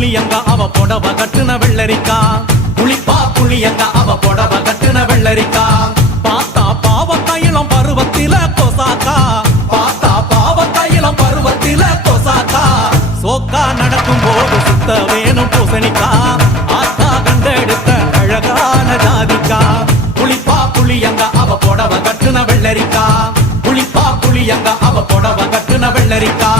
புளியங்க அவ புடவ கட்டுன வெள்ளரிக்கா புளிப்பா புளியங்க அவ புடவ கட்டுன வெள்ளரிக்கா பார்த்தா பாவக்காயிலம் பருவத்தில கொசாக்கா பார்த்தா பாவக்காயிலம் பருவத்தில கொசாக்கா சோக்கா நடக்கும் போது சுத்த வேணும் பூசணிக்கா ஆத்தா கண்டெடுத்த அழகான ஜாதிக்கா புளிப்பா புளியங்க அவ புடவ கட்டுன வெள்ளரிக்கா புளிப்பா புளியங்க அவ புடவ கட்டுன வெள்ளரிக்கா